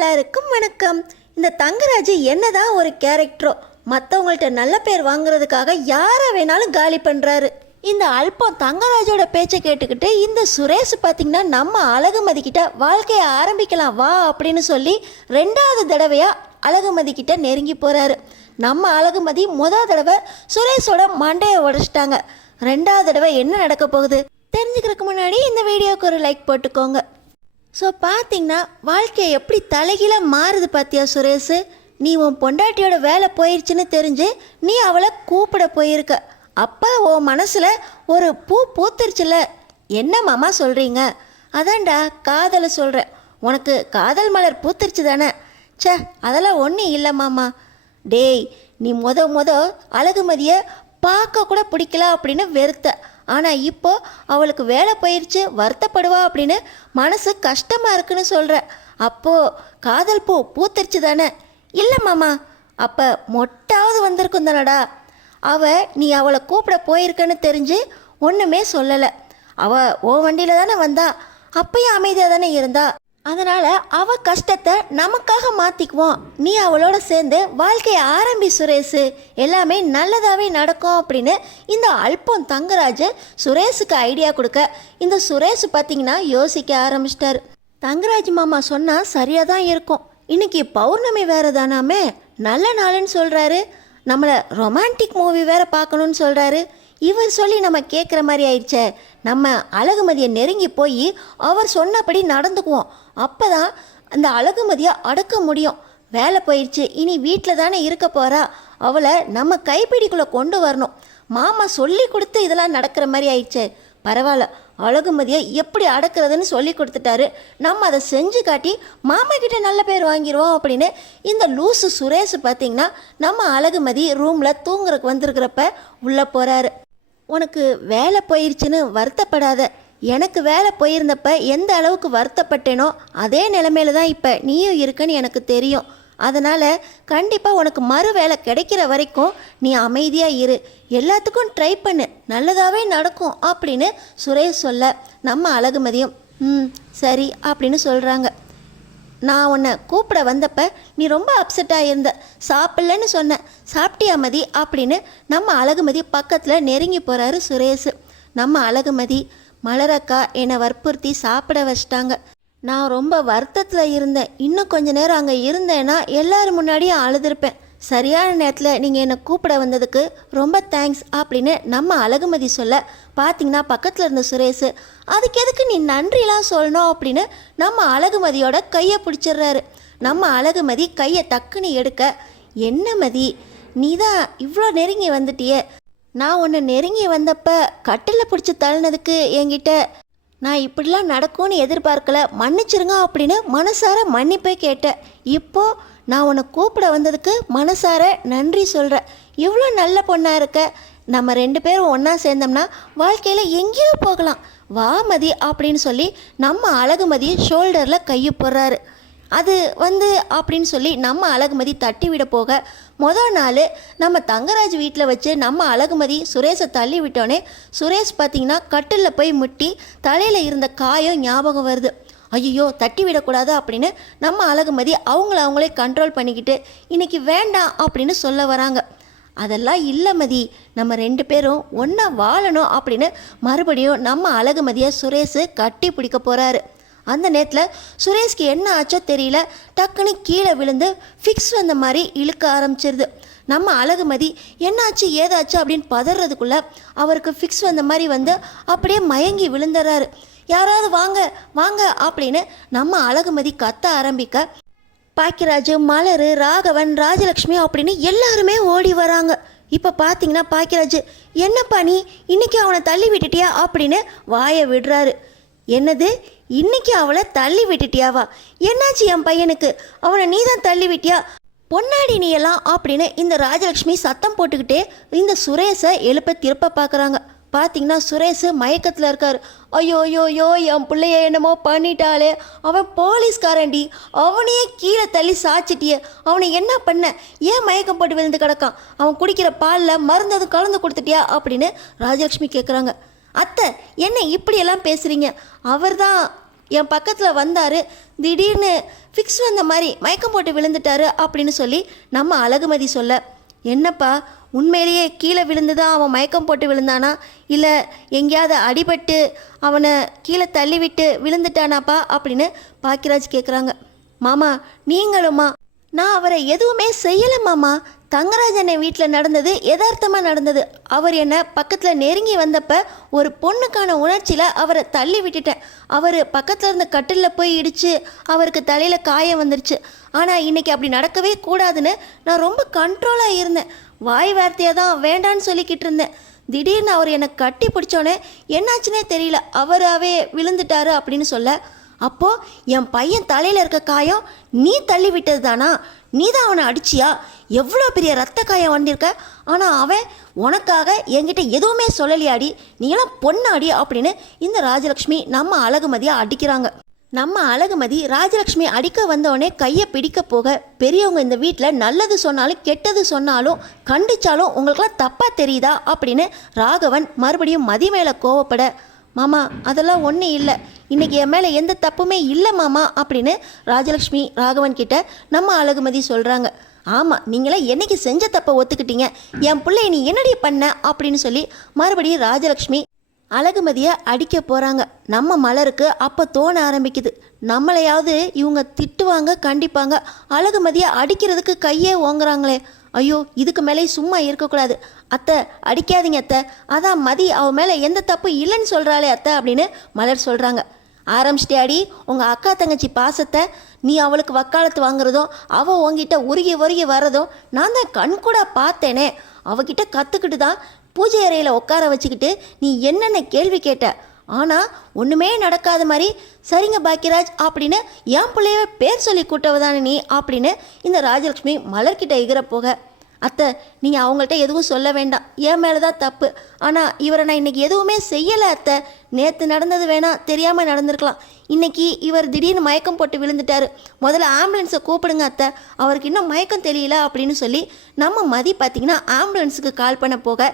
எல்லாருக்கும் வணக்கம். இந்த தங்கராஜ் என்னதான் ஒரு கேரக்டரோ, மற்றவங்கள்ட்ட நல்ல பேர் வாங்குறதுக்காக யாரை வேணாலும் காலி பண்ணுறாரு. இந்த அல்பம் தங்கராஜோட பேச்சை கேட்டுக்கிட்டு இந்த சுரேஷ் பார்த்திங்கன்னா நம்ம அழகுமதிக்கிட்ட வாழ்க்கையை ஆரம்பிக்கலாம் வா அப்படின்னு சொல்லி 2வது தடவையாக அழகுமதிக்கிட்ட நெருங்கி போகிறாரு. நம்ம அழகுமதி தடவை சுரேஷோட மண்டையை உடைச்சிட்டாங்க. 2வது தடவை என்ன நடக்க போகுது தெரிஞ்சுக்கிறதுக்கு முன்னாடி இந்த வீடியோவுக்கு ஒரு லைக் போட்டுக்கோங்க. ஸோ பார்த்தீங்கன்னா வாழ்க்கையை எப்படி தலைகீழாக மாறுது பார்த்தியா சுரேஷ். நீ உன் பொண்டாட்டியோட வேலை போயிடுச்சுன்னு தெரிஞ்சு நீ அவளை கூப்பிட போயிருக்க. அப்போ உன் மனசில் ஒரு பூ பூத்துருச்சுல. என்ன மாமா சொல்கிறீங்க? அதான்டா காதலை சொல்கிறேன். உனக்கு காதல் மலர் பூத்துருச்சு தானே? சே, அதெல்லாம் ஒன்றும் இல்லை மாமா. டேய், நீ அழகுமதியை பார்க்க கூட பிடிக்கல அப்படின்னு வெறுத்த. ஆனால் இப்போ அவளுக்கு வேலை போயிடுச்சு வருத்தப்படுவா அப்படின்னு மனசு கஷ்டமாக இருக்குன்னு சொல்கிற. அப்போது காதல் பூ பூத்துருச்சு தானே? இல்லை மாமா, அப்போ மொட்டாவது வந்திருக்கும் தானடா. நீ அவளை கூப்பிட போயிருக்கன்னு தெரிஞ்சு ஒன்றுமே சொல்லலை. அவள் ஓ வண்டியில் தானே வந்தா, அப்பயும் அமைதியாக தானே இருந்தா. அதனால் அவள் கஷ்டத்தை நமக்காக மாற்றிக்குவோம். நீ அவளோட சேர்ந்து வாழ்க்கையை ஆரம்பி சுரேஷ், எல்லாமே நல்லதாகவே நடக்கும் அப்படின்னு இந்த அல்பம் தங்கராஜ் சுரேஷுக்கு ஐடியா கொடுக்க இந்த சுரேஷ் பார்த்திங்கன்னா யோசிக்க ஆரம்பிச்சிட்டாரு. தங்கராஜ் மாமா சொன்னால் சரியாக தான் இருக்கும். இன்னைக்கு பௌர்ணமி வேறு தானாமே, நல்ல நாளுன்னு சொல்கிறாரு. நம்மளை ரொமான்டிக் மூவி வேறு பார்க்கணுன்னு சொல்கிறாரு. இவர் சொல்லி நம்ம கேட்குற மாதிரி ஆயிடுச்சே. நம்ம அழகுமதியை நெருங்கி போய் அவர் சொன்னபடி நடந்துக்குவோம். அப்போ தான் அந்த அழகுமதியை அடக்க முடியும். வேலை போயிடுச்சு, இனி வீட்டில் தானே இருக்க போகிறா. அவளை நம்ம கைப்பிடிக்குள்ளே கொண்டு வரணும். மாமா சொல்லி கொடுத்து இதெல்லாம் நடக்கிற மாதிரி ஆயிடுச்சே. பரவாயில்ல, அழகுமதியை எப்படி அடக்கிறதுன்னு சொல்லி கொடுத்துட்டாரு. நம்ம அதை செஞ்சு காட்டி மாமா கிட்ட நல்ல பேர் வாங்கிடுவோம் அப்படின்னு இந்த லூசு சுரேஷ் பார்த்திங்கன்னா நம்ம அழகுமதி ரூமில் தூங்குறதுக்கு வந்திருக்கிறப்ப உள்ளே போகிறாரு. உனக்கு வேலை போயிடுச்சுன்னு வருத்தப்படாத. எனக்கு வேலை போயிருந்தப்ப எந்த அளவுக்கு வருத்தப்பட்டேனோ அதே நிலைமையில தான் இப்போ நீயும் இருக்குன்னு எனக்கு தெரியும். அதனால் கண்டிப்பாக உனக்கு மறு வேலை கிடைக்கிற வரைக்கும் நீ அமைதியாக இரு. எல்லாத்துக்கும் ட்ரை பண்ணு, நல்லதாகவே நடக்கும் அப்படின்னு சுரேஷ் சொல்ல நம்ம அழகுமதியும் சரி அப்படின்னு சொல்கிறாங்க. நான் உன்னை கூப்பிட வந்தப்ப நீ ரொம்ப அப்செட்டாக இருந்த, சாப்பிட்லன்னு சொன்னேன். சாப்பிட்டியா மதி அப்படின்னு நம்ம அழகுமதி பக்கத்தில் நெருங்கி போகிறாரு சுரேஷ். நம்ம அழகுமதி, மலரக்கா என்னை வற்புறுத்தி சாப்பிட வச்சிட்டாங்க. நான் ரொம்ப வருத்தத்தில் இருந்தேன். இன்னும் கொஞ்ச நேரம் அங்கே இருந்தேன்னா எல்லோரும் முன்னாடியும் அழுதுருப்பேன். சரியான நேரத்தில் நீங்கள் என்னை கூப்பிட வந்ததுக்கு ரொம்ப தேங்க்ஸ் அப்படின்னு நம்ம அழகுமதி சொல்ல பார்த்திங்கன்னா பக்கத்தில் இருந்த சுரேஷ், அதுக்கு எதுக்கு நீ நன்றிலாம் சொல்லணும் அப்படின்னு நம்ம அழகுமதியோட கையை பிடிச்சிடுறாரு. நம்ம அழகுமதி கையை டக்குன்னு எடுக்க, என்ன மதி நீ தான் இவ்வளோ நெருங்கி வந்துட்டியே. நான் உன்னை நெருங்கி வந்தப்ப கட்டில் பிடிச்சி தள்ளினதுக்கு என்கிட்ட நான் இப்படிலாம் நடக்கும்னு எதிர்பார்க்கல, மன்னிச்சிருங்க அப்படின்னு மனசார மன்னிப்பே கேட்டேன். இப்போது நான் உன்னை கூப்பிட வந்ததுக்கு மனசார நன்றி சொல்கிறேன். இவ்வளோ நல்ல பொண்ணாக இருக்க. நம்ம 2 பேரும் ஒன்றா சேர்ந்தோம்னா வாழ்க்கையில் எங்கேயோ போகலாம். வா மதி அப்படின்னு சொல்லி நம்ம அழகுமதி ஷோல்டரில் கையை போடுறாரு. அது அப்படின்னு சொல்லி நம்ம அழகுமதி தட்டி விட போக நாள் நம்ம தங்கராஜ் வீட்டில் வச்சு நம்ம அழகுமதி சுரேஷை தள்ளி விட்டோன்னே சுரேஷ் பார்த்திங்கன்னா கட்டிலில் போய் முட்டி தலையில் இருந்த காயம் ஞாபகம் வருது. ஐயோ, தட்டி விடக்கூடாது அப்படின்னு நம்ம அழகுமதி அவங்களே கண்ட்ரோல் பண்ணிக்கிட்டு இன்றைக்கி வேண்டாம் அப்படின்னு சொல்ல வராங்க. அதெல்லாம் இல்லை மதி, நம்ம 2 பேரும் ஒன்றா வாழணும் அப்படின்னு மறுபடியும் நம்ம அழகுமதியை சுரேஷ் கட்டி பிடிக்க போகிறாரு. அந்த நேரத்தில் சுரேஷ்க்கு என்ன ஆச்சோ தெரியல, டக்குன்னு கீழே விழுந்து ஃபிக்ஸ் வந்த மாதிரி இழுக்க ஆரம்பிச்சிருது. நம்ம அழகுமதி என்னாச்சு ஏதாச்சு அப்படின்னு பதறதுக்குள்ளே அவருக்கு ஃபிக்ஸ் வந்த மாதிரி அப்படியே மயங்கி விழுந்துறாரு. யாராவது வாங்க வாங்க அப்படின்னு நம்ம அழகுமதி கத்த ஆரம்பிக்க பாக்கியராஜ், மலர், ராகவன், ராஜலக்ஷ்மி அப்படின்னு எல்லாருமே ஓடி வராங்க. இப்போ பார்த்தீங்கன்னா பாக்கியராஜ், என்னப்பா நீ இன்னைக்கு அவனை தள்ளி விட்டுட்டியா அப்படின்னு வாயை விடுறாரு. என்னது, இன்னைக்கு அவளை தள்ளி விட்டுட்டியாவா? என்னாச்சு என் பையனுக்கு? அவனை நீ தான் தள்ளி விட்டியா? பொன்னாடி நீ எல்லாம் அப்படின்னு இந்த ராஜலக்ஷ்மி சத்தம் போட்டுக்கிட்டே இந்த சுரேஷை எழுப்ப திருப்ப பார்க்குறாங்க. பார்த்தீங்கன்னா சுரேஷ் மயக்கத்தில் இருக்கார். ஐயோ என் பிள்ளைய என்னமோ பண்ணிட்டாலே, அவன் போலீஸ்காரன்டி, அவனையே கீழே தள்ளி சாச்சிட்டியே, அவனை என்ன பண்ண? ஏன் மயக்கம் போட்டு விழுந்து கிடக்கான்? அவன் குடிக்கிற பாலில் மருந்து கலந்து கொடுத்துட்டியா அப்படின்னு ராஜலக்ஷ்மி கேட்குறாங்க. அத்தை, என்ன இப்படியெல்லாம் பேசுகிறீங்க? அவர் தான் என் பக்கத்தில் வந்தார், திடீர்னு ஃபிக்ஸ் வந்த மாதிரி மயக்கம் போட்டு விழுந்துட்டாரு அப்படின்னு சொல்லி நம்ம அழகுமதி சொல்ல, என்னப்பா உண்மையிலேயே கீழே விழுந்து தான் அவன் மயக்கம் போட்டு விழுந்தானா, இல்லை எங்கேயாவது அடிபட்டு அவனை கீழே தள்ளிவிட்டு விழுந்துட்டானாப்பா அப்படின்னு பாக்கியராஜ் கேட்குறாங்க. மாமா நீங்களுமா? நான் அவரை எதுவுமே செய்யலை மாமா. தங்கராஜனை வீட்டில் நடந்தது யதார்த்தமாக நடந்தது. அவர் என்னை பக்கத்தில் நெருங்கி வந்தப்போ ஒரு பொண்ணுக்கான உணர்ச்சியில் அவரை தள்ளி விட்டுட்டேன். அவர் பக்கத்தில் இருந்த கட்டிலில் போய் இடித்து அவருக்கு தலையில் காயம் வந்துருச்சு. ஆனால் இன்றைக்கி அப்படி நடக்கவே கூடாதுன்னு நான் ரொம்ப கண்ட்ரோலாக இருந்தேன். வாய் வார்த்தையாக தான் வேண்டான்னு சொல்லிக்கிட்டு இருந்தேன். திடீர்னு அவர் என்னை கட்டி பிடிச்சோன்னே என்னாச்சுன்னே தெரியல, அவராகவே விழுந்துட்டாரு அப்படின்னு சொல்ல, அப்போது என் பையன் தலையில் இருக்க காயம் நீ தள்ளி விட்டது தானா? நீ தான் அவனை அடிச்சியா? எவ்வளோ பெரிய ரத்த காயம் வந்திருக்க, ஆனால் அவன் உனக்காக என்கிட்ட எதுவுமே சொல்லலையாடி, நீலாம் பொண்ணாடி அப்படின்னு இந்த ராஜலக்ஷ்மி நம்ம அழகுமதியை அடிக்கிறாங்க. நம்ம அழகுமதி ராஜலக்ஷ்மி அடிக்க வந்தவொடனே கையை பிடிக்க போக, பெரியவங்க இந்த வீட்டில் நல்லது சொன்னாலும் கெட்டது சொன்னாலும் கண்டிச்சாலும் உங்களுக்கெல்லாம் தப்பாக தெரியுதா அப்படின்னு ராகவன் மறுபடியும் மதி மேலே கோவப்பட, மாமா அதெல்லாம் ஒன்றும் இல்லை, இன்றைக்கி என் மேலே எந்த தப்புமே இல்லை மாமா அப்படின்னு ராஜலக்ஷ்மி ராகவன் கிட்ட நம்ம அழகுமதி சொல்கிறாங்க. ஆமாம், நீங்களாம் என்னைக்கு செஞ்ச தப்பை ஒத்துக்கிட்டீங்க, என் பிள்ளை நீ என்னடி பண்ண அப்படின்னு சொல்லி மறுபடியும் ராஜலக்ஷ்மி அழகுமதியை அடிக்க போகிறாங்க. நம்ம மலருக்கு அப்போ தோண ஆரம்பிக்குது, நம்மளையாவது இவங்க திட்டுவாங்க கண்டிப்பாங்க, அழகுமதியை அடிக்கிறதுக்கு கையே ஓங்குறாங்களே, ஐயோ இதுக்கு மேலே சும்மா இருக்கக்கூடாது, அத்தை அடிக்காதீங்க அத்தை, அதான் மதி அவன் மேலே எந்த தப்பு இல்லைன்னு சொல்கிறாளே அத்தை அப்படின்னு மலர் சொல்கிறாங்க. ஆரம்பிச்சிட்டியாடி உங்கள் அக்கா தங்கச்சி பாசத்தை, நீ அவளுக்கு வக்காலத்து வாங்குறதும் அவள் உங்ககிட்ட உருகி உருகி வர்றதும் நான் தான் கண்கூட பார்த்தேனே. அவகிட்ட கற்றுக்கிட்டு தான் பூஜை அறையில் உட்கார வச்சுக்கிட்டு நீ என்னென்ன கேள்வி கேட்ட, ஆனால் ஒன்றுமே நடக்காத மாதிரி சரிங்க பாக்கியராஜ் அப்படின்னு என் பிள்ளையவே பேர் சொல்லி கூட்டவதானே நீ அப்படின்னு இந்த ராஜலக்ஷ்மி மலர்கிட்ட எகிற போக, அத்தை நீங்கள் அவங்கள்ட்ட எதுவும் சொல்ல வேண்டாம், என் மேலே தான் தப்பு, ஆனால் இவரை நான் இன்றைக்கி எதுவுமே செய்யலை அத்தை, நேற்று நடந்தது வேணாம் தெரியாமல் நடந்திருக்கலாம், இன்றைக்கி இவர் திடீர்னு மயக்கம் போட்டு விழுந்துட்டார், முதல்ல ஆம்புலன்ஸை கூப்பிடுங்க அத்தை, அவருக்கு இன்னும் மயக்கம் தெரியல அப்படின்னு சொல்லி நம்ம மதி பார்த்திங்கன்னா ஆம்புலன்ஸுக்கு கால் பண்ண போக,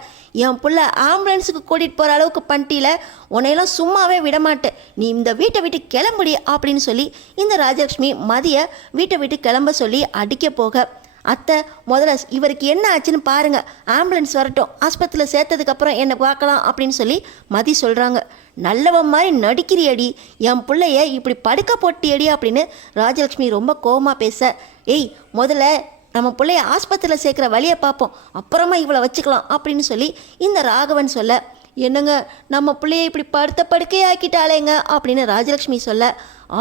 என் புள்ள ஆம்புலன்ஸுக்கு கூட்டிகிட்டு போகிற அளவுக்கு பண்ணிட்டில, உன்னையெல்லாம் சும்மாவே விடமாட்டேன், நீ இந்த வீட்டை விட்டு கிளம்புடி அப்படின்னு சொல்லி இந்த ராஜலக்ஷ்மி மதியை வீட்டை விட்டு கிளம்ப சொல்லி அடிக்க போக, அத்தை முதல்ல இவருக்கு என்ன ஆச்சுன்னு பாருங்கள், ஆம்புலன்ஸ் வரட்டும், ஆஸ்பத்திரியில் சேர்த்ததுக்கப்புறம் என்னை பார்க்கலாம் அப்படின்னு சொல்லி மதி சொல்கிறாங்க. நல்லவன் மாதிரி நடிக்கிறியடி, என் பிள்ளைய இப்படி படுக்க போட்டியடி அப்படின்னு ராஜலக்ஷ்மி ரொம்ப கோவமாக பேச, ஏய் முதல்ல நம்ம பிள்ளைய ஆஸ்பத்திரியில் சேர்க்குற வழியை பார்ப்போம், அப்புறமா இவளை வச்சுக்கலாம் அப்படின்னு சொல்லி இந்த ராகவன் சொல்ல, என்னங்க நம்ம பிள்ளைய இப்படி படுத்த படுக்கையே ஆக்கிட்டாளேங்க அப்படின்னு ராஜலக்ஷ்மி சொல்ல,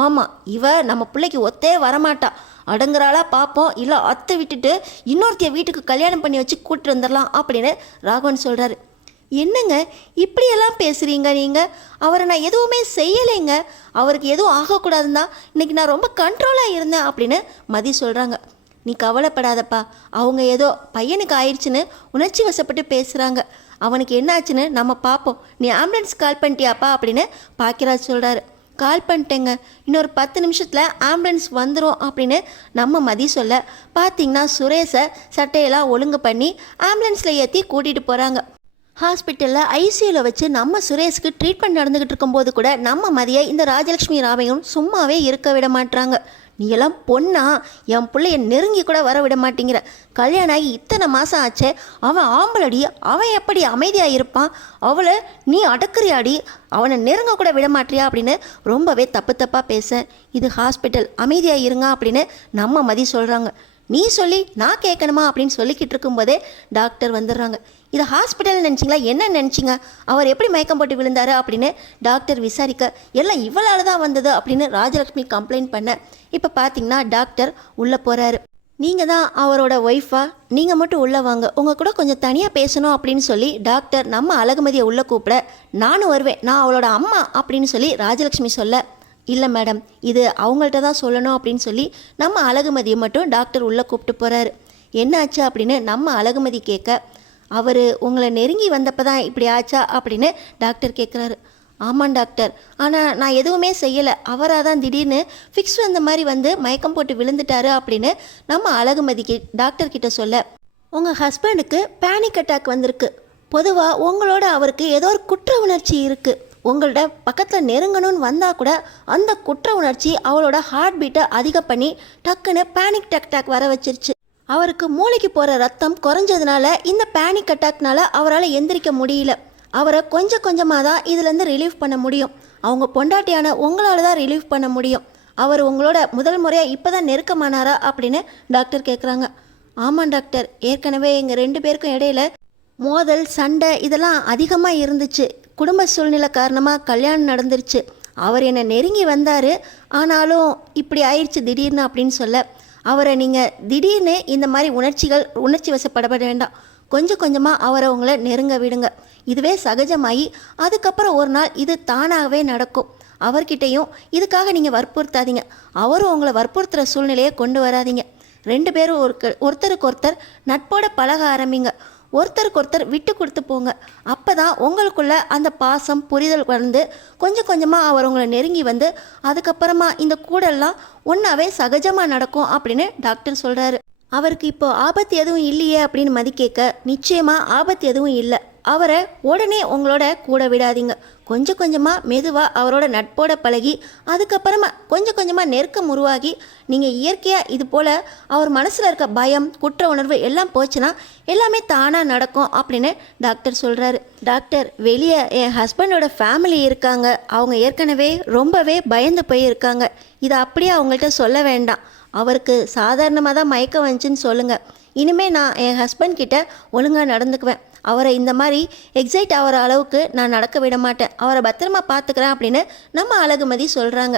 ஆமாம் இவ நம்ம பிள்ளைக்கு ஒத்தே வரமாட்டா, அடங்குறாளா பார்ப்போம், இல்லை அத்தை விட்டுட்டு இன்னொருத்தைய வீட்டுக்கு கல்யாணம் பண்ணி வச்சு கூப்பிட்டு வந்துடலாம் அப்படின்னு ராகவன் சொல்கிறாரு. என்னங்க இப்படியெல்லாம் பேசுகிறீங்க நீங்கள், அவரை நான் எதுவுமே செய்யலைங்க, அவருக்கு எதுவும் ஆகக்கூடாதுன்னு தான் இன்றைக்கி நான் ரொம்ப கண்ட்ரோலாக இருந்தேன் அப்படின்னு மதி சொல்கிறாங்க. நீ கவலைப்படாதப்பா, அவங்க ஏதோ பையனுக்கு ஆயிடுச்சுன்னு உணர்ச்சி வசப்பட்டு பேசுகிறாங்க, அவனுக்கு என்ன ஆச்சுன்னு நம்ம பார்ப்போம், நீ ஆம்புலன்ஸ் கால் பண்ணிட்டியாப்பா அப்படின்னு பாக்கியராஜ் சொல்கிறாரு. கால் பண்ணிட்டேங்க, இன்னொரு 10 நிமிஷத்தில் ஆம்புலன்ஸ் வந்துடும் அப்படின்னு நம்ம மதி சொல்ல, பார்த்திங்கன்னா சுரேஷை சட்டையெல்லாம் ஒழுங்கு பண்ணி ஆம்புலன்ஸில் ஏற்றி கூட்டிகிட்டு போகிறாங்க. ஹாஸ்பிட்டலில் ஐசியூவில் வச்சு நம்ம சுரேஷ்க்கு ட்ரீட்மெண்ட் நடந்துக்கிட்டு இருக்கும்போது கூட நம்ம மதியை இந்த ராஜலக்ஷ்மி ராமையும் சும்மாவே இருக்க விட மாட்டுறாங்க. நீ எல்லாம் பொண்ணா, என் பிள்ளைய நெருங்கி கூட வர விட மாட்டேங்கிற, கல்யாணம் ஆகி இத்தனை மாதம் ஆச்சே, அவன் ஆம்பளடி, அவன் எப்படி அமைதியாக இருப்பான், அவளை நீ அடக்குறியாடி, அவனை நெருங்க கூட விட மாட்டியா அப்படின்னு ரொம்பவே தப்பு தப்பாக பேச, இது ஹாஸ்பிட்டல் அமைதியாக இருங்க அப்படின்னு நம்ம மதி சொல்கிறாங்க. நீ சொல்லி நான் கேட்கணுமா அப்படின்னு சொல்லிக்கிட்டு இருக்கும்போதே டாக்டர் வந்துடுறாங்க. இது ஹாஸ்பிட்டல் நினச்சிங்களா, என்ன நினச்சிங்க, அவர் எப்படி மயக்கம் போட்டு விழுந்தாரு அப்படின்னு டாக்டர் விசாரிக்க, எல்லாம் இவளால் தான் வந்தது அப்படின்னு ராஜலக்ஷ்மி கம்ப்ளைண்ட் பண்ண, இப்போ பார்த்தீங்கன்னா டாக்டர் உள்ளே போகிறாரு. நீங்கள் தான் அவரோட ஒய்ஃபா, நீங்கள் மட்டும் உள்ளே வாங்க, உங்கள் கூட கொஞ்சம் தனியாக பேசணும் அப்படின்னு சொல்லி டாக்டர் நம்ம அழகுமதியை உள்ளே கூப்பிட, நானும் வருவேன், நான் அவளோட அம்மா அப்படின்னு சொல்லி ராஜலக்ஷ்மி சொல்ல, இல்லை மேடம் இது அவங்கள்ட்ட தான் சொல்லணும் அப்படின்னு சொல்லி நம்ம அழகுமதியை மட்டும் டாக்டர் உள்ளே கூப்பிட்டு போகிறாரு. என்னாச்சு அப்படின்னு நம்ம அழகுமதி கேட்க, அவர் உங்களை நெருங்கி வந்தப்போ தான் இப்படி ஆச்சா அப்படின்னு டாக்டர் கேட்குறாரு. ஆமாம் டாக்டர், ஆனால் நான் எதுவுமே செய்யலை, அவராக தான் திடீர்னு ஃபிக்ஸ் வந்த மாதிரி வந்து மயக்கம் போட்டு விழுந்துட்டாரு அப்படின்னு நம்ம அழகுமதிக்கு டாக்டர்கிட்ட சொல்ல, உங்கள் ஹஸ்பண்டுக்கு பேனிக் அட்டாக் வந்திருக்கு, பொதுவாக உங்களோட அவருக்கு ஏதோ ஒரு குற்ற உணர்ச்சி இருக்குது, உங்களோட பக்கத்தில் நெருங்கணும்னு வந்தால் கூட அந்த குற்ற உணர்ச்சி அவளோட ஹார்ட் பீட்டை அதிகம் பண்ணி டக்குன்னு பேனிக் அட்டாக் வர வச்சிருச்சு. அவருக்கு மூளைக்கு போகிற ரத்தம் குறைஞ்சதுனால இந்த பேனிக் அட்டாக்னால அவரால் எந்திரிக்க முடியல. அவரை கொஞ்சம் கொஞ்சமாக தான் இதுலேருந்து ரிலீவ் பண்ண முடியும். அவங்க பொண்டாட்டியான உங்களால் தான் ரிலீவ் பண்ண முடியும். அவர் உங்களோட முதல் முறையாக இப்போ தான் நெருக்கமானாரா அப்படின்னு டாக்டர் கேட்குறாங்க. ஆமாம் டாக்டர், ஏற்கனவே எங்கள் 2 பேருக்கும் இடையில மோதல் சண்டை இதெல்லாம் அதிகமாக இருந்துச்சு. குடும்ப சூழ்நிலை காரணமாக கல்யாணம் நடந்துருச்சு. அவர் என்னை நெருங்கி வந்தார், ஆனாலும் இப்படி ஆயிடுச்சு திடீர்னு அப்படின்னு சொல்ல, அவரை நீங்கள் திடீர்னு இந்த மாதிரி உணர்ச்சி வசப்பட வேண்டாம். கொஞ்சம் கொஞ்சமாக அவரை உங்களை நெருங்க விடுங்க. இதுவே சகஜமாகி அதுக்கப்புறம் ஒரு நாள் இது தானாகவே நடக்கும். அவர்கிட்டையும் இதுக்காக நீங்கள் வற்புறுத்தாதீங்க. அவரும் உங்களை வற்புறுத்துகிற சூழ்நிலையை கொண்டு வராதீங்க. 2 பேரும் ஒருத்தருக்கு ஒருத்தர் நட்போட பழக ஆரம்பிங்க. ஒருத்தருக்கு ஒருத்தர் விட்டு கொடுத்து போங்க. அப்போ தான் உங்களுக்குள்ள அந்த பாசம் புரிதல் வந்து கொஞ்சம் கொஞ்சமாக அவர் உங்களை நெருங்கி வந்து அதுக்கப்புறமா இந்த கூடெல்லாம் ஒன்றாவே சகஜமாக நடக்கும் அப்படின்னு டாக்டர் சொல்கிறாரு. அவருக்கு இப்போ ஆபத்து எதுவும் இல்லையே அப்படின்னு மதி கேட்க, நிச்சயமாக ஆபத்து எதுவும் இல்லை. அவரை உடனே உங்களோட கூட விடாதீங்க. கொஞ்சம் கொஞ்சமாக மெதுவாக அவரோட நட்போட பழகி அதுக்கப்புறமா கொஞ்சம் கொஞ்சமாக நெருக்கம் உருவாகி நீங்கள் இயற்கையாக இது போல் அவர் மனசில் இருக்க பயம் குற்ற உணர்வு எல்லாம் போச்சுன்னா எல்லாமே தானாக நடக்கும் அப்படின்னு டாக்டர் சொல்கிறாரு. டாக்டர், வெளியே என் ஹஸ்பண்டோட ஃபேமிலி இருக்காங்க. அவங்க ஏற்கனவே ரொம்பவே பயந்து போயிருக்காங்க. இதை அப்படியே அவங்கள்ட்ட சொல்ல வேண்டாம். அவருக்கு சாதாரணமாக தான் மயக்கம் வந்துச்சுன்னு சொல்லுங்கள். இனிமேல் நான் என் ஹஸ்பண்ட் கிட்ட ஒழுங்காக நடந்துக்குவேன். அவரை இந்த மாதிரி எக்ஸைட் ஆகிற அளவுக்கு நான் நடக்க விட மாட்டேன். அவரை பத்திரமா பார்த்துக்கிறேன் அப்படின்னு நம்ம அழகுமதி சொல்கிறாங்க.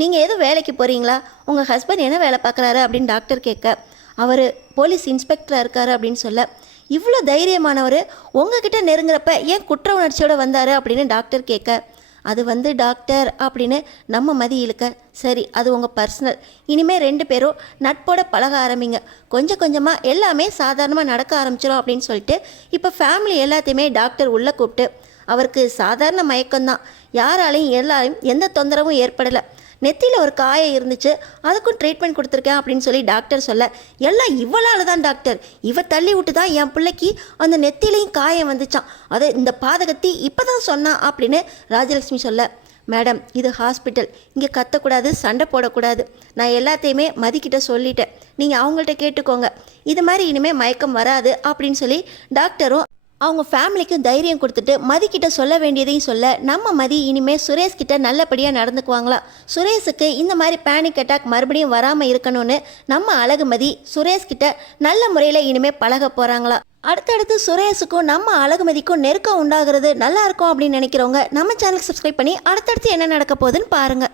நீங்கள் எதுவும் வேலைக்கு போகிறீங்களா? உங்கள் ஹஸ்பண்ட் என்ன வேலை பார்க்குறாரு அப்படின்னு டாக்டர் கேட்க, அவர் போலீஸ் இன்ஸ்பெக்டராக இருக்காரு அப்படின்னு சொல்ல, இவ்வளோ தைரியமானவர் உங்ககிட்ட நெருங்குறப்ப ஏன் குற்ற உணர்ச்சியோடு வந்தார் அப்படின்னு டாக்டர் கேட்க, அது வந்து டாக்டர் அப்படின்னு நம்ம மதி இழுக்க, சரி அது உங்கள் பர்சனல். இனிமேல் 2 பேரும் நட்போட பழக ஆரம்பிங்க. கொஞ்சம் கொஞ்சமாக எல்லாமே சாதாரணமாக நடக்க ஆரம்பிச்சிடும் அப்படின்னு சொல்லிட்டு இப்போ ஃபேமிலி எல்லாத்தையுமே டாக்டர் உள்ளே கூப்பிட்டு, அவருக்கு சாதாரண மயக்கம்தான், எல்லாரையும் எந்த தொந்தரவும் ஏற்படலை, நெத்தியில் ஒரு காயம் இருந்துச்சு, அதுக்கும் ட்ரீட்மெண்ட் கொடுத்துருக்கேன் அப்படின்னு சொல்லி டாக்டர் சொல்ல, எல்லாம் இவளால் தான் டாக்டர், இவ தள்ளி விட்டு தான் என் பிள்ளைக்கு அந்த நெத்திலையும் காயம் வந்துச்சான், அது இந்த பாதகத்தி இப்போ தான் சொன்னான் அப்படின்னு ராஜலட்சுமி சொல்ல, மேடம் இது ஹாஸ்பிட்டல், இங்கே கத்தக்கூடாது, சண்டை போடக்கூடாது, நான் எல்லாத்தையுமே மதிக்கிட்ட சொல்லிட்டேன், நீங்கள் அவங்கள்ட்ட கேட்டுக்கோங்க, இது மாதிரி இனிமேல் மயக்கம் வராது அப்படின்னு சொல்லி டாக்டரும் அவங்க ஃபேமிலிக்கு தைரியம் கொடுத்துட்டு மதிக்கிட்ட சொல்ல வேண்டியதையும் சொல்ல, நம்ம மதி இனிமேல் சுரேஷ்கிட்ட நல்லபடியாக நடந்துக்குவாங்களா. சுரேஷுக்கு இந்த மாதிரி பேனிக் அட்டாக் மறுபடியும் வராமல் இருக்கணும்னு நம்ம அழகுமதி சுரேஷ்கிட்ட நல்ல முறையில் இனிமேல் பழக போகிறாங்களா. அடுத்தடுத்து சுரேஷுக்கும் நம்ம அழகுமதிக்கும் நெருக்கம் உண்டாகிறது நல்லா இருக்கும் அப்படின்னு நினைக்கிறவங்க நம்ம சேனலுக்கு சப்ஸ்கிரைப் பண்ணி அடுத்தடுத்து என்ன நடக்க போகுதுன்னு பாருங்கள்.